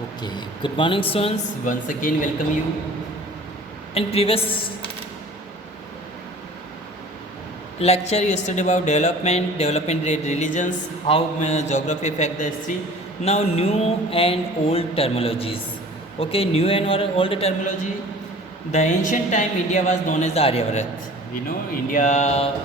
Okay, good morning, students. Once again, welcome you. In previous lecture, you studied about development religions, how geography affect the history. Now, new and old terminologies. Okay, new and old terminology. The ancient time, India was known as the Aryavrat. We know India,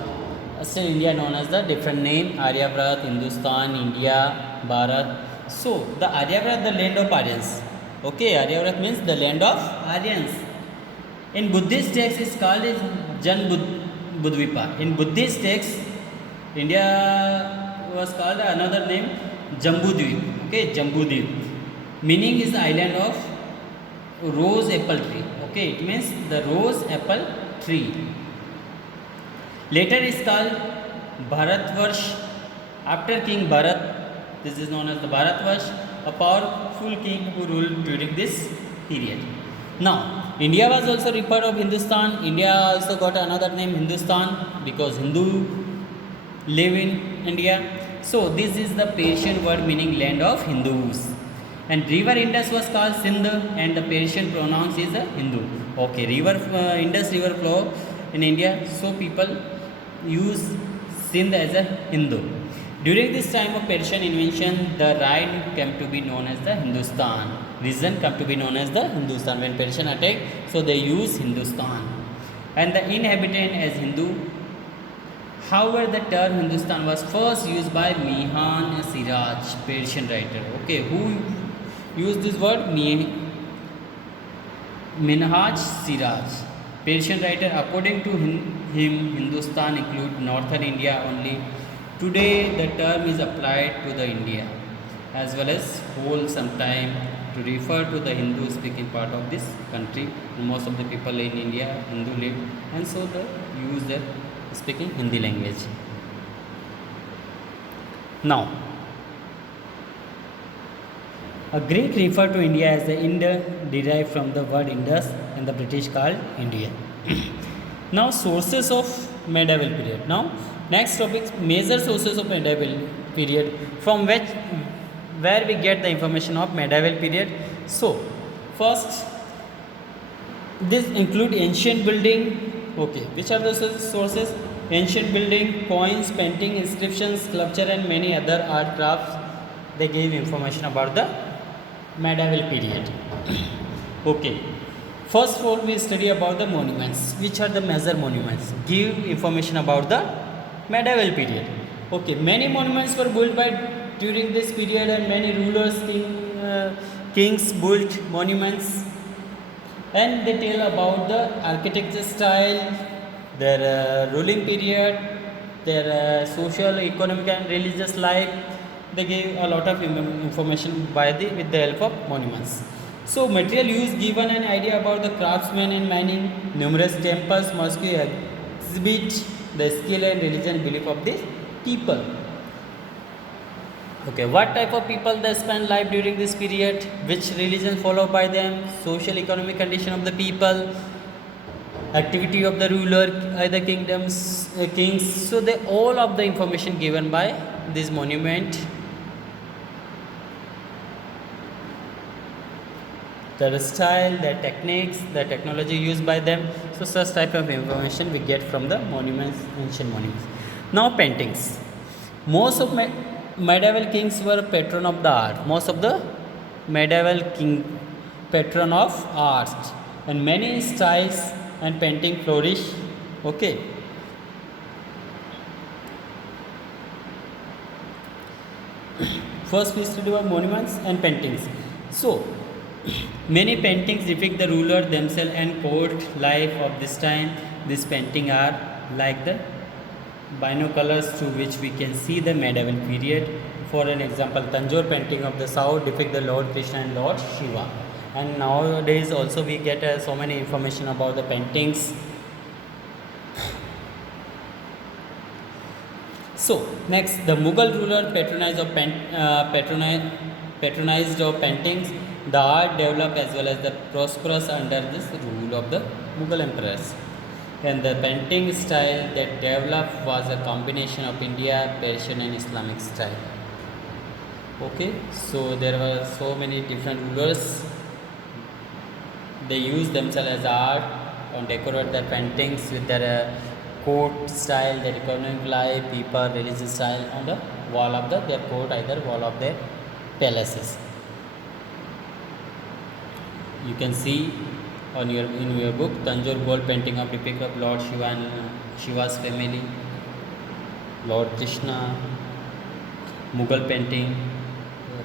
still India known as the different name Aryavrat, Hindustan, India, Bharat. So, the Aryavrat, the land of Aryans. Okay, Aryavrat means the land of Aryans. In Buddhist text, it's called as Jan Budvipa. In Buddhist text, India was called another name Jambudvip. Okay, Jambudvip. Meaning is the island of rose apple tree. Okay, it means the rose apple tree. Later it's called Bharatvarsh. After King Bharat, this is known as the Bharatvarsh, a powerful king who ruled during this period. Now, India was also referred of Hindustan. India also got another name Hindustan because Hindu live in India. So this is the Persian word meaning land of Hindus. And river Indus was called Sindh and the Persian pronouns is a Hindu. Okay, river Indus river flow in India, so people use Sindh as a Hindu. During this time of Persian invasion, the Rhine came to be known as the Hindustan. Region come to be known as the Hindustan. When Persian attack, so they use Hindustan. And the inhabitant as Hindu. However, the term Hindustan was first used by Mihan Siraj, Persian writer. Okay, who used this word? Minhaj Siraj, Persian writer. According to him, Hindustan include northern India only. Today, the term is applied to the India as well as whole sometime to refer to the Hindu speaking part of this country. Most of the people in India Hindu live, and so they use their speaking Hindi language. Now, a Greek referred to India as the Ind derived from the word Indus and the British called India. Now, sources of medieval period. Now, next topic, major sources of medieval period from which where we get the information of medieval period. So, first, this include ancient building. Okay, which are the sources? Ancient building, coins, painting, inscriptions, sculpture, and many other art crafts. They gave information about the medieval period. Okay. First of all, we study about the monuments. Which are the major monuments? Give information about the medieval period. Okay, many monuments were built by during this period, and many rulers, kings built monuments, and they tell about the architecture style, their ruling period, their social, economic, and religious life. They give a lot of information with the help of monuments. So, material use given an idea about the craftsmen and mining. Numerous temples must exhibit the skill and religion belief of the people. Okay, what type of people they spend life during this period? Which religion followed by them? Social, economic condition of the people, activity of the ruler, either kingdoms, kings. So, they all of the information given by this monument. Their style, their techniques, the technology used by them. So, such type of information we get from the monuments, ancient monuments. Now, paintings. Most of medieval kings were patron of the art. Most of the medieval king patron of art, and many styles and painting flourish. Okay. First, we study about monuments and paintings. So, many paintings depict the ruler themselves and court life of this time. These paintings are like the binoculars through which we can see the medieval period. For an example, Tanjore painting of the south depict the Lord Krishna and Lord Shiva. And nowadays also we get so many information about the paintings. So next, the Mughal ruler patronized of paintings. The art developed as well as the prosperous under this rule of the Mughal emperors. And the painting style that developed was a combination of India, Persian, and Islamic style. Okay, so there were so many different rulers. They use themselves as art and decorate their paintings with their court style, their economic life, people, religious style on the wall of their court, either wall of their palaces. You can see on your in your book Tanjore gold painting of depict of Lord Shiva and Shiva's family, Lord Krishna, Mughal painting,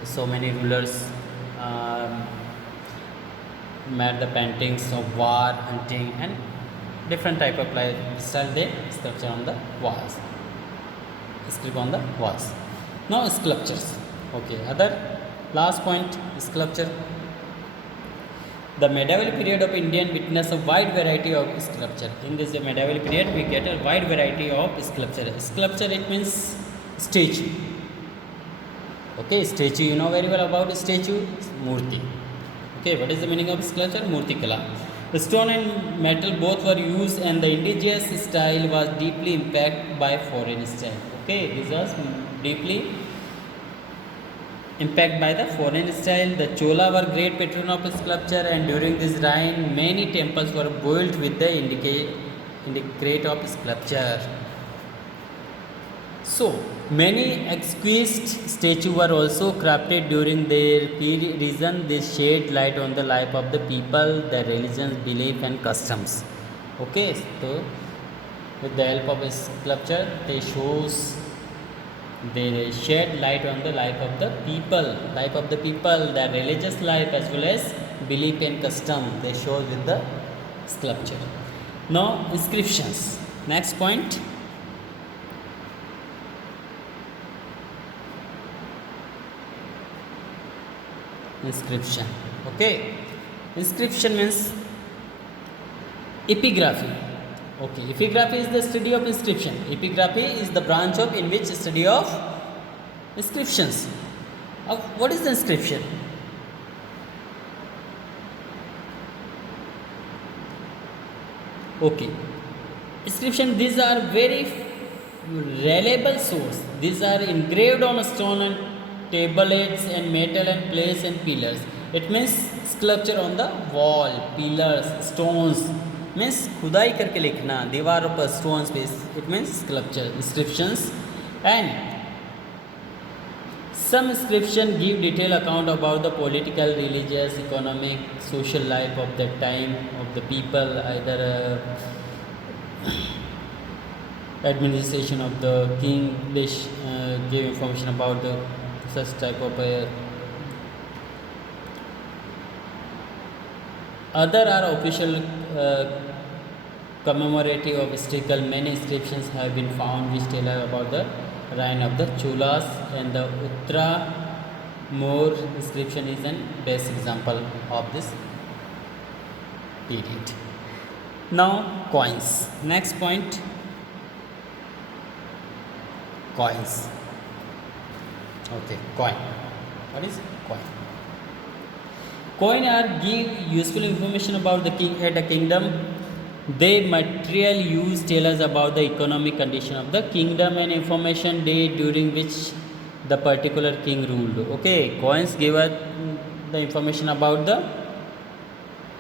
so many rulers um, made the paintings of war, hunting, and different type of lifestyle they sculpture on the walls, script on the walls. Now sculptures. Okay, other last point, sculpture. The medieval period of Indian witnessed a wide variety of sculpture. In this medieval period, we get a wide variety of sculpture. Sculpture, it means statue. Okay, statue, you know very well about statue, murti. Okay, what is the meaning of sculpture? Murti kala. The stone and metal both were used, and the indigenous style was deeply impacted by foreign style. Okay, this was deeply impacted by the foreign style. The Chola were great patron of sculpture, and during this reign, many temples were built with the indicate of sculpture. So, many exquisite statues were also crafted during their period. Reason they shed light on the life of the people, their religions, belief, and customs. Okay, so with the help of a sculpture, they shed light on the life of the people, their religious life as well as belief and custom. They show with the sculpture. Now, inscriptions. Next point. Inscription. Okay, inscription means epigraphy. Okay, epigraphy is the study of inscription. Epigraphy is the branch of in which study of inscriptions. What is the inscription? Okay, inscription, these are very reliable source. These are engraved on a stone and tablets and metal and plates and pillars. It means sculpture on the wall, pillars, stones. Means खुदाई करके लिखना दीवारों पर stones पे. It means sculpture, inscriptions. And some inscription give detailed account about the political, religious, economic, social life of the time of the people, either administration of the king. They give information about the such type of other are official commemorative of historical. Many inscriptions have been found which tell about the reign of the Cholas, and the Uttara More inscription is an best example of this period. Now coins. Next point, coins. Okay, coin. What is coin? Coin are give useful information about the king at a kingdom. They material use tell us about the economic condition of the kingdom and information date during which the particular king ruled. Okay, coins give us the information about the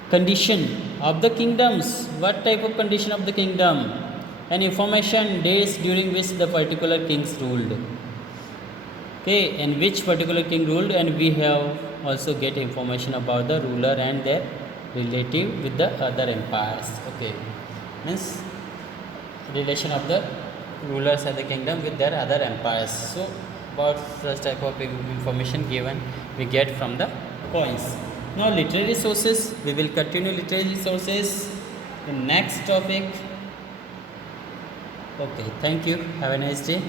condition of the kingdoms. What type of condition of the kingdom, and information dates during which the particular kings ruled. Okay, and which particular king ruled, and we have also get information about the ruler and their relative with the other empires. Okay, means relation of the rulers of the kingdom with their other empires. So about such type of information given we get from the coins. Now literary sources, we will continue literary sources in next topic. Okay, thank you, have a nice day.